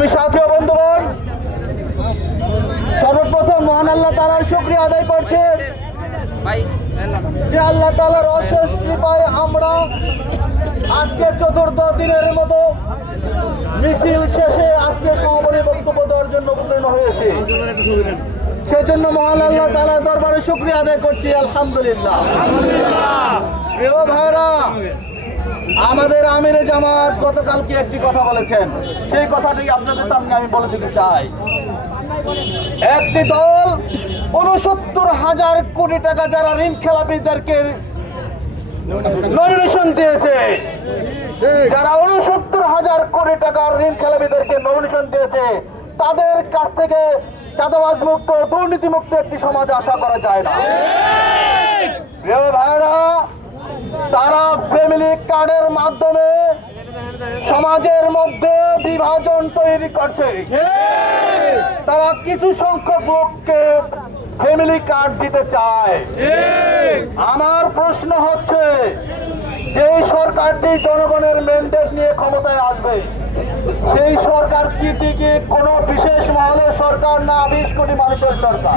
সংগ্রামী সাথী বন্ধুগণ, সর্বপ্রথম মহান আল্লাহ তালার শুক্রিয়া আদায় করছে যে আল্লাহ তালার অশেষ কৃপায় আমরা আজকে চতুর্থ দিনের মতো মিছিল শেষে আজকে সমাপনী বক্তব্য দেওয়ার জন্য উত্তীর্ণ হয়েছে। সেজন্য মহান আল্লাহ তালার দরবারে শুক্রিয়া আদায় করছি, আলহামদুলিল্লাহ। প্রিয় ভাইরা আমাদের আমিরে জামাত গতকালকে একটি কথা বলেছেন। সেই কথাটি আপনাদের সামনে আমি বলে দিতে চাই। একটি দল উনসত্তর হাজার কোটি টাকা যারা ঋণ খেলাপিদেরকে নমিনেশন দিয়েছে, যারা উনসত্তর হাজার কোটি টাকার ঋণ খেলাপিদেরকে নমিনেশন দিয়েছে, তাদের কাছ থেকে চাঁদাবাজ মুক্ত দুর্নীতি মুক্ত একটি সমাজ আশা করা যায় না। প্রিয় ভাইরা তারা ফ্যামিলি কার্ডের মাধ্যমে সমাজের মধ্যে বিভাজন তৈরি করছে। তারা কিছু সংখ্যক লোককে ফ্যামিলি কার্ড দিতে চায়। আমার প্রশ্ন হচ্ছে যে সরকারটি জনগণের ম্যান্ডেট নিয়ে ক্ষমতায় আসবে সেই সরকার কি কি কোনো বিশেষ মহলের সরকার না বিশ কোটি মানুষের সরকার?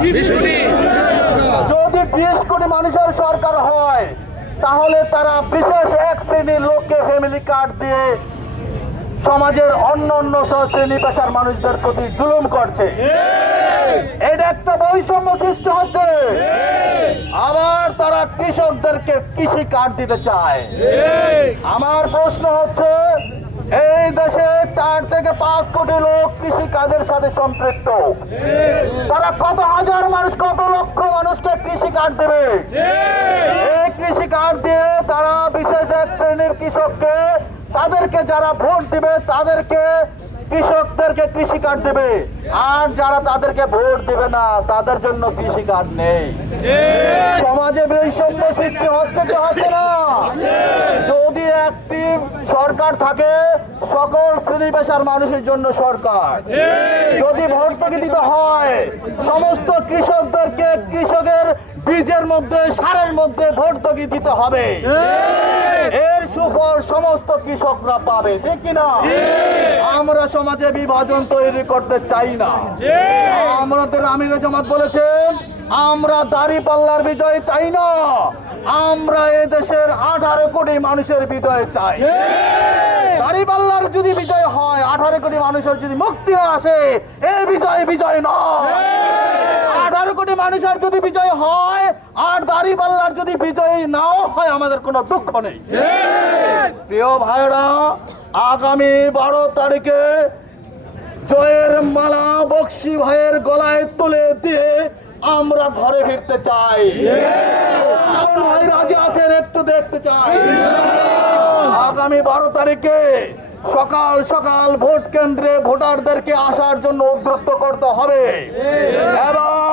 যদি বিশ কোটি মানুষের সরকার হয় তাহলে তারা বিশেষ এক শ্রেণির লোককে ফ্যামিলি কার্ড দিয়ে সমাজের অন্য অন্য শ্রেণি পেশার মানুষদের প্রতি জুলুম করছে। এটা একটা বৈষম্য সৃষ্টি হচ্ছে। আবার তারা কৃষকদেরকে কৃষি কার্ড দিতে চায়। আমার প্রশ্ন হচ্ছে এই দেশে চার থেকে পাঁচ কোটি লোক কৃষি কাজের সাথে সম্পৃক্ত। তারা কত হাজার মানুষ, কত লক্ষ মানুষকে কৃষি কার্ড দেবে? এই কৃষি কার্ড দিয়ে তারা বিশেষ এক শ্রেণির কৃষককে, তাদেরকে যারা ভোট দিবে, তাদেরকে কৃষকদেরকে কৃষি কার্ড দেবে। আর যারা তাদেরকে ভোট দেবে না, তাদের জন্য কৃষি কার্ড নেই। সমাজে বৈষম্য সৃষ্টি হচ্ছে হচ্ছে না। যদি একটি সরকার থাকে সকল শ্রেণি পেশার মানুষের জন্য সরকার। যদি ভর্তুকি দিতে হয় সমস্ত কৃষকদেরকে কৃষকের বীজের মধ্যে সারের মধ্যে ভর্তুকি দিতে হবে। এর সুফল সমস্ত কৃষকরা পাবে ঠিক কিনা আমরা সমাজে বিভাজন তৈরি করতে চাই না। আমাদের আমির জামাত বলেছেন আমরা দাড়ি পাল্লার বিজয় চাই না। আমরা এই দেশের আঠারো কোটি মানুষের বিজয় চাই। দাড়িপাল্লার যদি বিজয় হয় আঠারো কোটি মানুষের যদি মুক্তি না আসে এই বিজয় বিজয় নয় আঠারো কোটি মানুষের যদি বিজয় হয় আর দাড়িপাল্লার যদি বিজয় নাও হয় আমাদের কোনো দুঃখ নেই। প্রিয় ভাইরা আগামী বারো তারিখে জয়ের মালা বক্সি ভাইয়ের গলায় তুলে দিয়ে আমরা ঘরে ফিরতে চাই। ভাই রাজি আছেন একটু দেখতে চাই। আগামী বারো তারিখে সকাল সকাল ভোট কেন্দ্রে ভোটারদেরকে আসার জন্য উদ্বুদ্ধ করতে হবে। এবং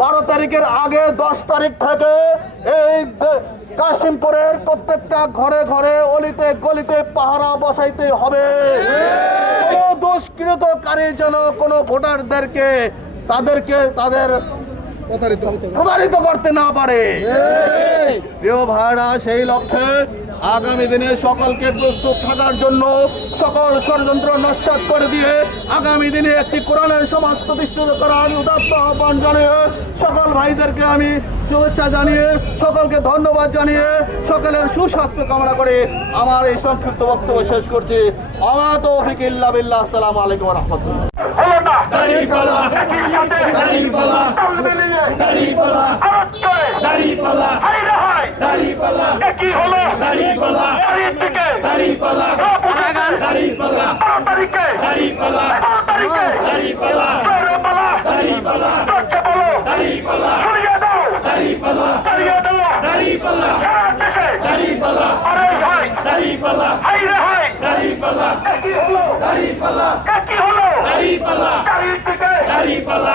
বারো তারিখের আগে দশ তারিখ থেকে এই কাশিমপুরের প্রত্যেকটা ঘরে ঘরে অলিতে গলিতে পাহারা বসাইতে হবে। কোনো দুষ্কৃতকারী যেন কোনো ভোটারদেরকে তাদেরকে তাদের প্রতারিত করতে না পারে। প্রিয় ভাইরা সেই লক্ষ্যে আগামী দিনে সকলকে প্রস্তুত থাকার জন্য সকল ষড়যন্ত্র নস্বাত করে দিয়ে আগামী দিনে একটি কোরআনের সমাজ প্রতিষ্ঠিত করার উদাত্ত আহ্বান জানিয়ে সকল ভাইদেরকে আমি শুভেচ্ছা জানিয়ে সকলকে ধন্যবাদ জানিয়ে সকলের সুস্বাস্থ্য কামনা করে আমার এই সংক্ষিপ্ত বক্তব্য শেষ করছি। বিল্লাহ। আসসালামু আলাইকুম রহমতুল্লাহ। দাড়িপাল্লা। আরোপ করে দাড়িপাল্লা। হাই রেহাই। দাড়িপাল্লা। একই হলো? দাড়িপাল্লা। দাঁড়িয়ে থেকে দাড়িপাল্লা দাড়িপাল্লা। বারো তারিখে। দাড়িপাল্লা। এগারো তারিখে। দাড়িপাল্লা। জয়ের মালা দাড়িপাল্লা। করতে বলো। দাড়িপাল্লা। সরিয়ে দাও। দাড়িপাল্লা। সরিয়ে দাও। দাড়িপাল্লা। সারা দেশে। দাড়িপাল্লা। আরে ভাই দাড়িপাল্লা। হাই রেহাই। দাড়িপাল্লা। একই হলো? দাড়িপাল্লা। একই হলো? দাড়িপাল্লা। দাঁড়িয়ে থেকে দাড়িপাল্লা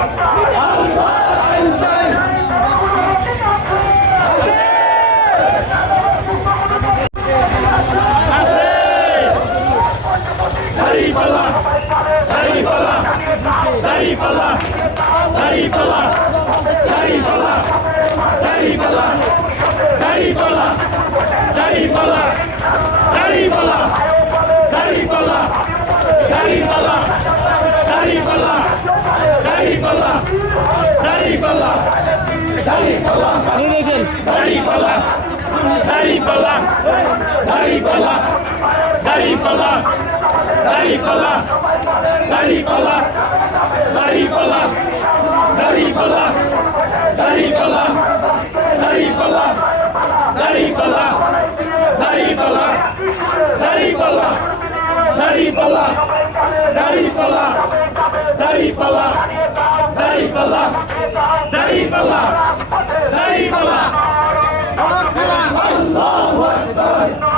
Oh, my God. দাড়িপাল্লা দাড়িপাল্লা দাড়িপাল্লা দাড়িপাল্লা দাড়িপাল্লা দাড়িপাল্লা দাড়িপাল্লা দাড়িপাল্লা দাড়িপাল্লা দাড়িপাল্লা দাড়িপাল্লা দাড়িপাল্লা দাড়িপাল্লা দাড়িপাল্লা দাড়িপাল্লা দাড়িপাল্লা দাড়িপাল্লা আল্লাহু আকবার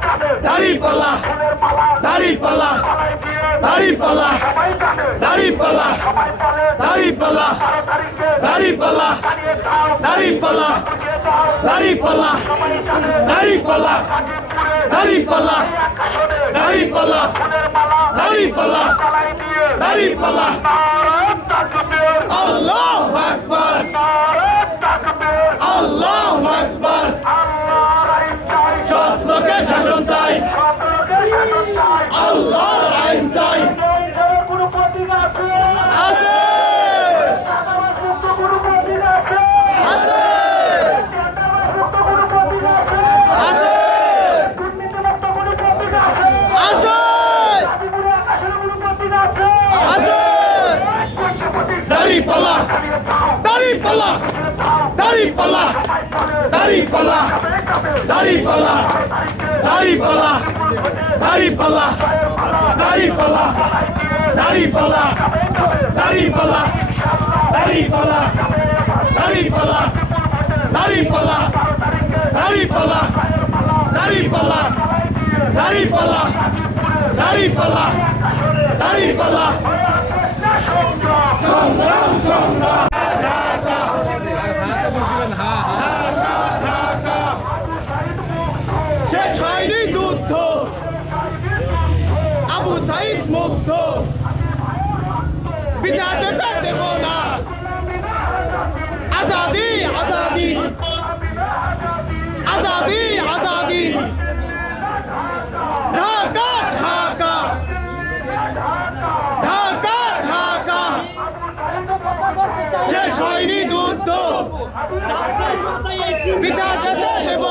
দাড়ি পাল্লা দাড়ি পাল্লা দাড়ি পাল্লা দাড়ি পাল্লা দাড়ি পাল্লা দাড়ি পাল্লা দাড়ি পাল্লা পাল্লা পাল্লা দাড়ি পাল্লা দাড়ি পাল্লা দাড়ি পাল্লা দাড়ি পাল্লা দাড়ি পাল্লা দাড়ি পাল্লা দাড়ি পাল্লা দাড়ি পাল্লা দাড়ি পাল্লা দাড়ি পাল্লা দাড়ি পাল্লা দাড়ি পাল্লা দাড়ি পাল্লা দাড়ি পাল্লা দাড়ি পাল্লা দাড়ি পাল্লা সংগ্রাম সংগ্রাম সাইদ মুগ্ধ। ঢাকা ঢাকা। ঢাকা ঢাকা। শেষ হয়নি যুদ্ধ। বিদাতটা দেব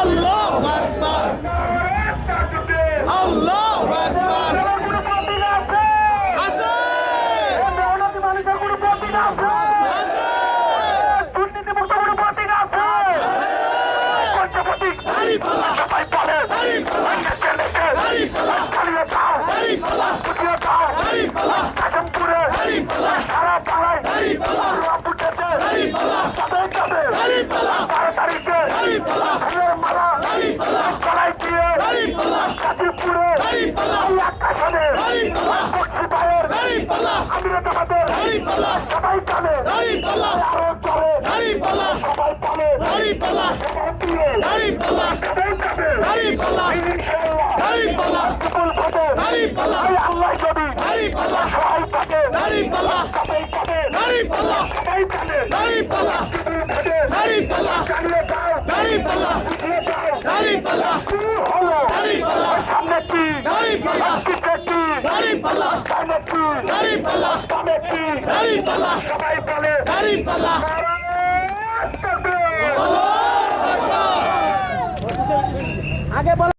আল্লাহ আকবার। আল্লাহ আকবার। আছে আছে দাড়ি পালা দাড়ি পালা পাল্লা মারা দাড়ি পাল্লা গলায় দিয়ে দাড়ি পাল্লা কাটিপুরে দাড়ি পাল্লা আকাশে দাড়ি পাল্লা পক্ষী পায়ের দাড়ি পাল্লা আমিরে সবাই জানে দাড়ি পাল্লা সবাই জানে দাড়ি পাল্লা দাড়ি পাল্লা সবাই বলে দাড়ি পাল্লা